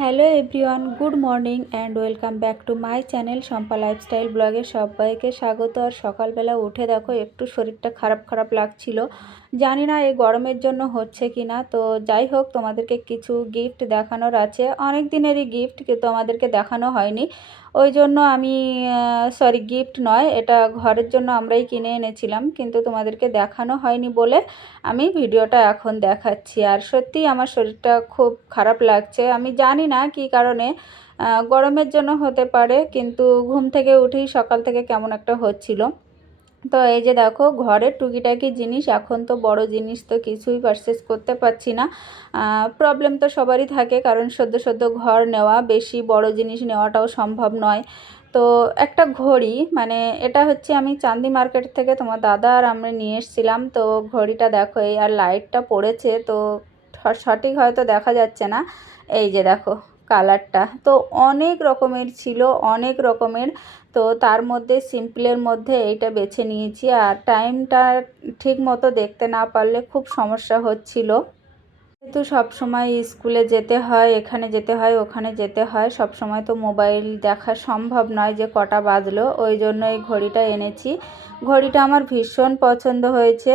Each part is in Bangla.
Hello everyone, good morning and welcome back to my channel Shampa lifestyle ব্লগে সবাইকে স্বাগত। আর সকালবেলা উঠে দেখো একটু শরীরটা খারাপ খারাপ লাগছিল, জানি না এই গরমের জন্য হচ্ছে কি না। তো যাই হোক, তোমাদেরকে কিছু গিফট দেখানোর আছে, অনেক দিনেরই গিফট কিন্তু আমাদেরকে দেখানো হয়নি। ওই জন্য আমি গিফট নয়, এটা ঘরের জন্য আমরাই কিনে এনেছিলাম, কিন্তু তোমাদেরকে দেখানো হয়নি বলে আমি ভিডিওটা এখন দেখাচ্ছি। আর সত্যিই আমার শরীরটা খুব খারাপ লাগছে, আমি জানি না কী কারণে, গরমের জন্য হতে পারে, কিন্তু ঘুম থেকে উঠেই সকাল থেকে কেমন একটা হচ্ছিল। তো এই যে দেখো ঘরের টুকিটাকি জিনিস, এখন তো বড় জিনিস তো কিছুই পারচেস করতে পারছি না। প্রবলেম তো সবারই থাকে, কারণ সদ্য সদ্য ঘর নেওয়া, বেশি বড় জিনিস নেওয়াটাও সম্ভব নয়। তো একটা ঘড়ি, মানে এটা হচ্ছে আমি চান্দি মার্কেট থেকে তোমার দাদা আর আমরা নিয়ে এসেছিলাম। তো ঘড়িটা দেখো, এই আর লাইটটা পড়েছে তো সঠিক হয়তো দেখা যাচ্ছে না। এই যে দেখো কালারটা তো অনেক রকমের ছিল, অনেক রকমের। তো তার মধ্যে সিম্পলের মধ্যে এইটা বেছে নিয়েছি। আর টাইমটা ঠিক মতো দেখতে না পারলে খুব সমস্যা হচ্ছিল, যেহেতু সবসময় স্কুলে যেতে হয়, এখানে যেতে হয়, ওখানে যেতে হয়, সব সময় তো মোবাইল দেখা সম্ভব নয় যে কটা বাজলো। ওই জন্য এই ঘড়িটা এনেছি। ঘড়িটা আমার ভীষণ পছন্দ হয়েছে।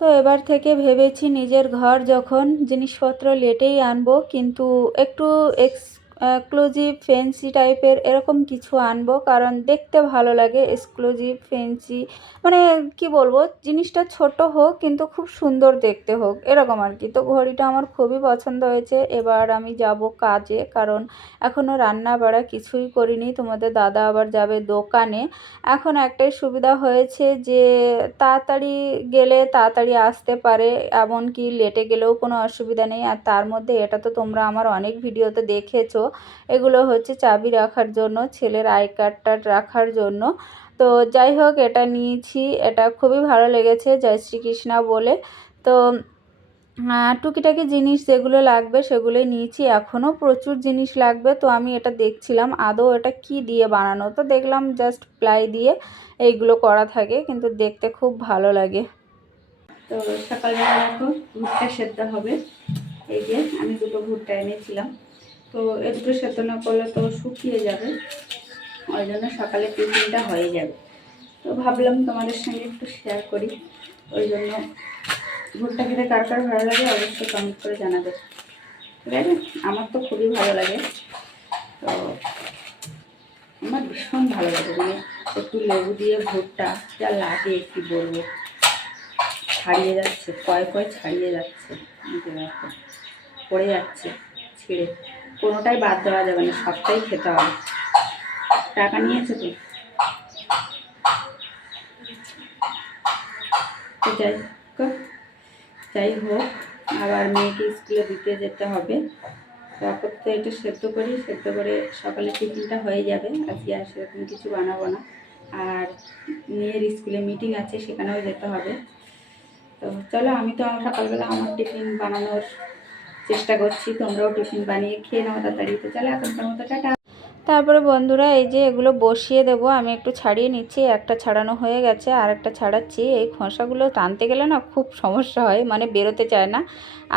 তো এবার থেকে ভেবেছি নিজের ঘর যখন, জিনিসপত্র লেটেই আনবো, কিন্তু একটু এক্সক্লুসিভ ফ্যান্সি টাইপের এরকম কিছু আনবো, কারণ দেখতে ভালো লাগে। এক্সক্লুসিভ ফ্যান্সি মানে কি বলবো, জিনিসটা ছোট হোক কিন্তু খুব সুন্দর দেখতে হোক, এরকম আর কি। তো ঘড়িটা আমার খুবই পছন্দ হয়েছে। এবার আমি যাব কাজে, কারণ এখনও রান্না বাড়া কিছুই করিনি। তোমাদের দাদা আবার যাবে দোকানে। এখন একটাই সুবিধা হয়েছে যে তাড়াতাড়ি গেলে তাড়াতাড়ি আসতে পারে, এমনকি লেটে গেলেও কোনো অসুবিধা নেই। আর তার মধ্যে এটা তো তোমরা আমার অনেক ভিডিওতে দেখেছো, এগুলো হচ্ছে চাবি রাখার জন্য, ছেলের আই কার্ডটা রাখার জন্য। তো যাই হোক, এটা নিয়েছি, এটা খুবই ভালো লেগেছে, জয় শ্রীকৃষ্ণা বলে। তো টুকিটাকি জিনিস যেগুলো লাগবে সেগুলোই নিয়েছি, এখনও প্রচুর জিনিস লাগবে। তো আমি এটা দেখছিলাম আদৌ এটা কি দিয়ে বানানো, তো দেখলাম জাস্ট প্লাই দিয়ে এইগুলো করা থাকে, কিন্তু দেখতে খুব ভালো লাগে। তো সকালবেলা দেখো ভুট্টা সেদ্ধ হবে। এই যে আমি দুটো ভুট্টা এনেছিলাম, তো এই দুটো সেদ্ধ না করলে তো শুকিয়ে যাবে, ওই জন্য সকালে টিফিনটা হয়ে যাবে। তো ভাবলাম তোমাদের সঙ্গে একটু শেয়ার করি, ওই জন্য। ভুট্টা খেতে কার কার ভালো লাগে অবশ্যই কমেন্ট করে জানাবে, ঠিক আছে? আমার তো খুবই ভালো লাগে। তো আমার ভীষণ ভালো লাগে, মানে একটু লেবু দিয়ে ভুট্টা যা লাগে কী বলবো, ছাড়িয়ে যাচ্ছে, কয় কয় ছাড়িয়ে যাচ্ছে, দেখো পড়ে যাচ্ছে ছিঁড়ে, কোনোটাই বাদ দেওয়া যাবে না, সবটাই খেতে হবে। টাকা নিয়েছে তো যাই হোক, আবার মেয়েকে স্কুলে দিতে যেতে হবে। তারপর তো এটা সেদ্ধ করি, সেদ্ধ করে সকালে টিফিনটা হয়ে যাবে। আজকে আর সেরকম কিছু বানাবো না। আর মেয়ের স্কুলে মিটিং আছে, সেখানেও যেতে হবে। তো চলো, আমি তো সকালবেলা আমার টিফিন বানানোর চেষ্টা করছি, তোমরাও টিফিন বানিয়ে খেয়ে নাও তাড়াতাড়ি। তো চলো এখনকার মতো টাটা। তারপরে বন্ধুরা, এই যে এগুলো বসিয়ে দেবো, আমি একটু ছাড়িয়ে নিচ্ছি, একটা ছাড়ানো হয়ে গেছে, আর একটা ছাড়াচ্ছি। এই খোসাগুলো টানতে গেলে না খুব সমস্যা হয়, মানে বেরোতে চায় না।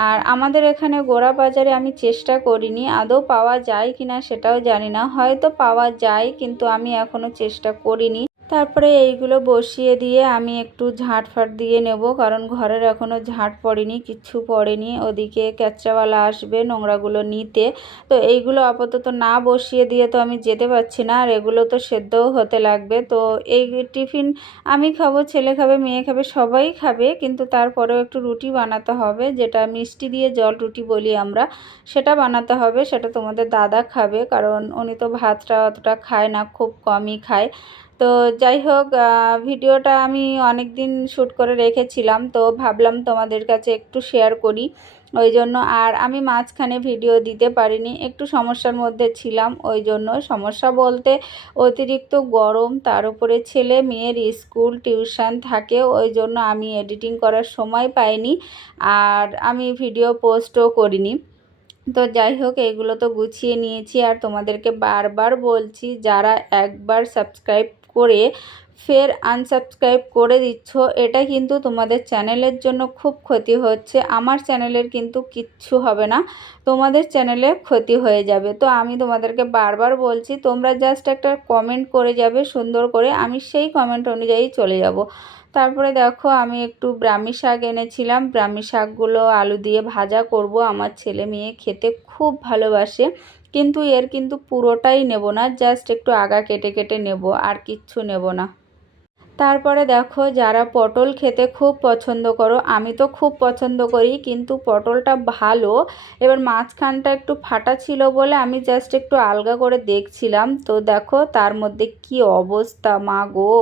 আর আমাদের এখানে গোড়া বাজারে আমি চেষ্টা করিনি, আদৌ পাওয়া যায় কিনা সেটাও জানি না, হয়তো পাওয়া যায়, কিন্তু আমি এখনও চেষ্টা করিনি। তারপরে এইগুলো বসিয়ে দিয়ে আমি একটু ঝাঁট ফাট দিয়ে নেব, কারণ ঘরের এখনও ঝাঁট পড়েনি, কিচ্ছু পড়েনি। ওদিকে ক্যাচরাওয়ালা আসবে নোংরাগুলো নিতে। তো এইগুলো আপাতত না বসিয়ে দিয়ে তো আমি যেতে পারছি না, আর এগুলো তো সেদ্ধও হতে লাগবে। তো এই টিফিন আমি খাবো, ছেলে খাবে, মেয়ে খাবে, সবাই খাবে, কিন্তু তারপরেও একটু রুটি বানাতে হবে, যেটা মিষ্টি দিয়ে জল রুটি বলি আমরা, সেটা বানাতে হবে। সেটা তোমাদের দাদা খাবে, কারণ উনি তো ভাতটা অতটা খায় না, খুব কমই খায়। তো যাই হোক, ভিডিওটা আমি অনেক দিন শ্যুট করে রেখেছিলাম, তো ভাবলাম তোমাদের কাছে একটু শেয়ার করি, ওই জন্য। আর আমি মাঝখানে ভিডিও দিতে পারিনি, একটু সমস্যার মধ্যে ছিলাম, ওই জন্য। সমস্যা বলতে অতিরিক্ত গরম, তার উপরে ছেলে মেয়ের স্কুল টিউশন থাকে, ওই জন্য আমি এডিটিং করার সময় পাইনি, আর আমি ভিডিও পোস্টও করিনি। তো যাই হোক, এইগুলো তো গুছিয়ে নিয়েছি। আর তোমাদেরকে বারবার বলছি, যারা একবার সাবস্ক্রাইব করে ফের আনসাবস্ক্রাইব করে দিচ্ছ, এটা কিন্তু তোমাদের চ্যানেলের জন্য খুব ক্ষতি হচ্ছে। আমার চ্যানেলের কিন্তু কিচ্ছু হবে না, তোমাদের চ্যানেলে ক্ষতি হয়ে যাবে। তো আমি তোমাদেরকে বারবার বলছি, তোমরা জাস্ট একটা কমেন্ট করে যাবে সুন্দর করে, আমি সেই কমেন্ট অনুযায়ী চলে যাব। তারপরে দেখো আমি একটু ব্রাহ্মী শাক এনেছিলাম, ব্রাহ্মী শাকগুলো আলু দিয়ে ভাজা করব। আমার ছেলে মেয়ে খেতে খুব ভালোবাসে, কিন্তু এর কিন্তু পুরোটাই নেব না, জাস্ট একটু আগা কেটে কেটে নেব, আর কিচ্ছু নেব না। তারপরে দেখো যারা পটল খেতে খুব পছন্দ করো, আমি তো খুব পছন্দ করি, কিন্তু পটলটা ভালো, এবার মাঝখানটা একটু ফাটা ছিল বলে আমি জাস্ট একটু আলগা করে দেখছিলাম। তো দেখো তার মধ্যে কি অবস্থা, মা গো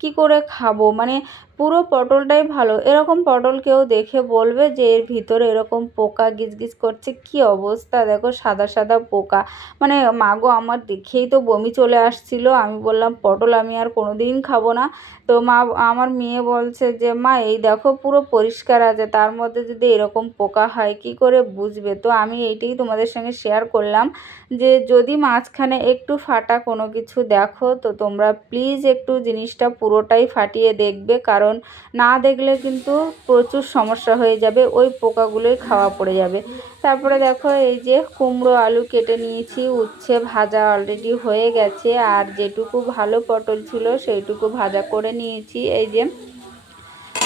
কী করে খাবো, মানে পুরো পটলটাই ভালো, এরকম পটল কেউ দেখে বলবে যে এর ভিতরে এরকম পোকা গিজগিজ করছে, কি অবস্থা দেখো সাদা সাদা পোকা, মানে মা গো আমার দেখেই তো বমি চলে আসছিল। আমি বললাম পটল আমি আর কোনো দিন খাবো না। তো আমার মেয়ে বলছে যে মা এই দেখো পুরো পরিষ্কার আছে, তার মধ্যে যদি এরকম পোকা হয় কী করে বুঝবে। তো আমি এইটাই তোমাদের সঙ্গে শেয়ার করলাম যে যদি মাঝখানে একটু ফাটা কোনো কিছু দেখো, তো তোমরা প্লিজ একটু জিনিসটা পুরোটাই ফাটিয়ে দেখবে, কারণ না দেখলে কিন্তু প্রচুর সমস্যা হয়ে যাবে, ওই পোকাগুলোই খাওয়া পড়ে যাবে। তারপরে দেখো এই যে কুমড়ো আলু কেটে নিয়েছি, উচ্ছে ভাজা অলরেডি হয়ে গেছে, আর যেটুকু ভালো পটল ছিল সেইটুকু ভাজা করে নিয়েছি এই যে।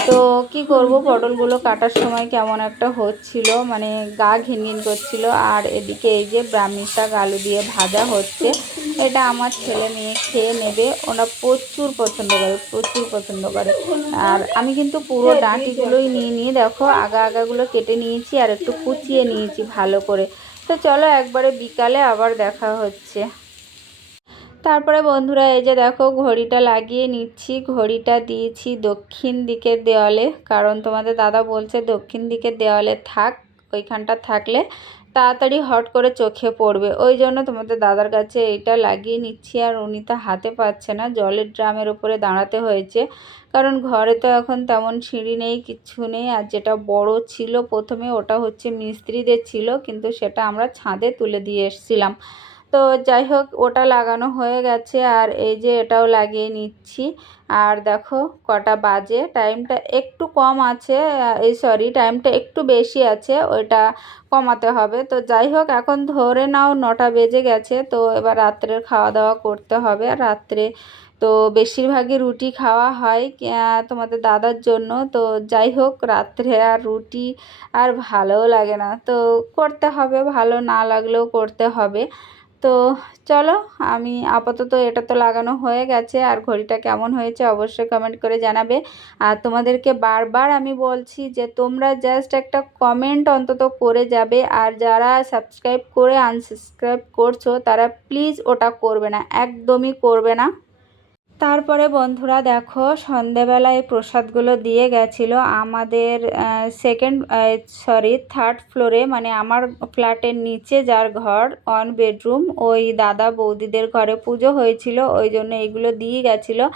তো কি করব, পটলগুলো কাটার সময় কেমন একটা হচ্ছিল, মানে গা ঘিনঘিন করছিল। আর এদিকে এই যে ব্রাহ্মী শাক আলু দিয়ে ভাজা হচ্ছে, এটা আমার ছেলে মেয়ে খেয়ে নেবে, ওরা প্রচুর পছন্দ করে, প্রচুর পছন্দ করে। আর আমি কিন্তু পুরো ডাঁটিগুলোই নিয়ে দেখো আগাগুলো কেটে নিয়েছি, আর একটু কুচিয়ে নিয়েছি ভালো করে। তো চলো একবারে বিকালে আবার দেখা হচ্ছে। তারপরে বন্ধুরা এই যে দেখো ঘড়িটা লাগিয়ে নিচ্ছি, ঘড়িটা দিয়েছি দক্ষিণ দিকের দেওয়ালে, কারণ তোমাদের দাদা বলছে দক্ষিণ দিকের দেওয়ালে থাক, ওইখানটা থাকলে তাড়াতাড়ি হট করে চোখে পড়বে, ওই জন্য তোমাদের দাদার কাছে এইটা লাগিয়ে নিচ্ছি। আর উনি তো হাতে পাচ্ছে না, জলের ড্রামের উপরে দাঁড়াতে হয়েছে, কারণ ঘরে তো এখন তেমন সিঁড়ি নেই, কিচ্ছু নেই। আর যেটা বড় ছিল প্রথমে ওটা হচ্ছে মিস্ত্রিদের ছিল, কিন্তু সেটা আমরা ছাদে তুলে দিয়ে এসেছিলাম। তো যাই হোক ওটা লাগানো হয়ে গেছে, আর এই যে এটাও লাগিয়ে নিচ্ছি। আর দেখো কটা বাজে, টাইমটা একটু কম আছে, এই সরি টাইমটা একটু বেশি আছে, ওইটা কমাতে হবে। তো যাই হোক এখন ধরে নাও 9টা বেজে গেছে, তো এবার রাত্রের খাওয়া দাওয়া করতে হবে। আর রাত্রে তো বেশিরভাগই রুটি খাওয়া হয় তোমাদের দাদার জন্য। তো যাই হোক রাত্রে আর রুটি আর ভালোও লাগে না, তো করতে হবে, ভালো না লাগলেও করতে হবে। তো চলো আমি আপাতত এটা তো লাগানো হয়ে গেছে, আর ঘড়িটা কেমন হয়েছে অবশ্যই কমেন্ট করে জানাবে। আর তোমাদেরকে বারবার আমি বলছি যে তোমরা জাস্ট একটা কমেন্ট অন্তত করে যাবে, আর যারা সাবস্ক্রাইব করে আনসাবস্ক্রাইব করছো তারা প্লিজ ওটা করবে না, একদমই করবে না। তারপরে বন্ধুরা দেখো সন্ধেবেলায় প্রসাদগুলো দিয়ে গেছিলো আমাদের থার্ড ফ্লোরে, মানে আমার ফ্ল্যাটের নিচে যার ঘর 1 বেডরুম, ওই দাদা বৌদিদের ঘরে পুজো হয়েছিল, ওই জন্য এইগুলো দিয়ে গেছিলো।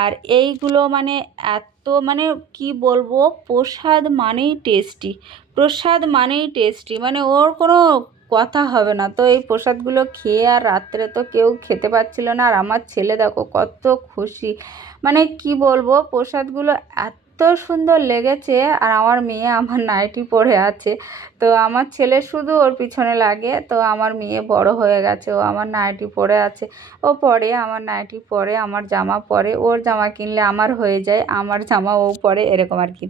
আর এইগুলো মানে এত মানে কি বলবো, প্রসাদ মানেই টেস্টি, প্রসাদ মানেই টেস্টি, মানে ওর কোনো কথা হবে না। তো এই প্রসাদগুলো খেয়ে আর রাত্রে তো কেউ খেতে পাচ্ছিল না, আর আমার ছেলে দেখো কত খুশি, মানে কি বলবো প্রসাদগুলো এত সুন্দর লেগেছে। আর আমার মেয়ে আমার নাইটি পরে আছে, তো আমার ছেলে শুধু ওর পিছনে লাগে, তো আমার মেয়ে বড় হয়ে গেছে, ও আমার নাইটি পরে আছে, ও পরে আমার নাইটি পরে, আমার জামা পরে, ওর জামা কিনলে আমার হয়ে যায়, আমার জামা ও পরে, এরকম আর কি।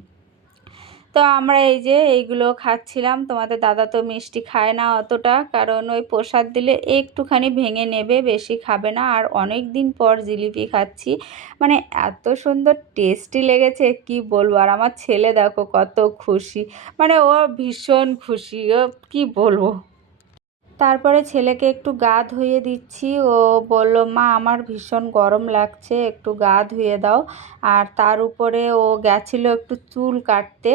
তো আমরা এই যে এইগুলো খাচ্ছিলাম, তোমাদের দাদা তো মিষ্টি খায় না অতটা, কারণ ওই প্রসাদ দিলে একটুখানি ভেঙে নেবে, বেশি খাবে না। আর অনেক দিন পর জিলিপি খাচ্ছি, মানে এত সুন্দর টেস্টি লেগেছে কি বলবো। আর আমার ছেলে দেখো কত খুশি, মানে ও ভীষণ খুশি, ও কি বলবো। তারপরে ছেলেকে একটু গা ধুইয়ে দিচ্ছি, ও বলল মা আমার ভীষণ গরম লাগছে, একটু গা ধুয়ে দাও। আর তার উপরে ও গেছিলো একটু চুল কাটতে,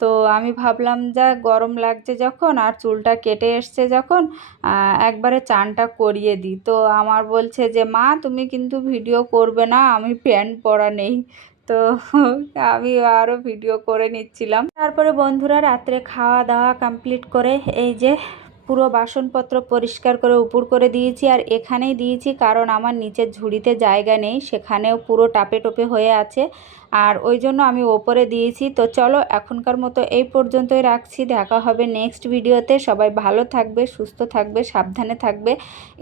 তো আমি ভাবলাম যা গরম লাগছে যখন আর চুলটা কেটে এসছে যখন, একবারে চানটা করিয়ে দিই। তো আমার বলছে যে মা তুমি কিন্তু ভিডিও করবে না, আমি প্যান্ট পরা নেই। তো আমি আরও ভিডিও করে নিচ্ছিলাম। তারপরে বন্ধুরা রাত্রে খাওয়া দাওয়া কমপ্লিট করে এই যে পুরো বাসনপত্র পরিষ্কার করে উপুড় করে দিয়েছি। আর এখানেই দিয়েছি কারণ আমার নিচের ঝুড়িতে জায়গা নেই, সেখানেও পুরো টাপে টোপে হয়ে আছে, আর ওই জন্য আমি ওপরে দিয়েছি। তো চলো এখনকার মতো এই পর্যন্তই রাখছি, দেখা হবে নেক্সট ভিডিওতে। সবাই ভালো থাকবে, সুস্থ থাকবে, সাবধানে থাকবে,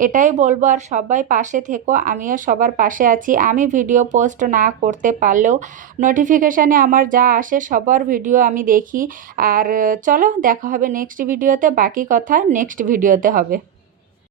এটাই বলবো। আর সবাই পাশে থেকো, আমিও সবার পাশে আছি। আমি ভিডিও পোস্ট না করতে পারলেও নোটিফিকেশানে আমার যা আসে সবার ভিডিও আমি দেখি। আর চলো দেখা হবে নেক্সট ভিডিওতে, বাকি কথা নেক্সট ভিডিওতে হবে।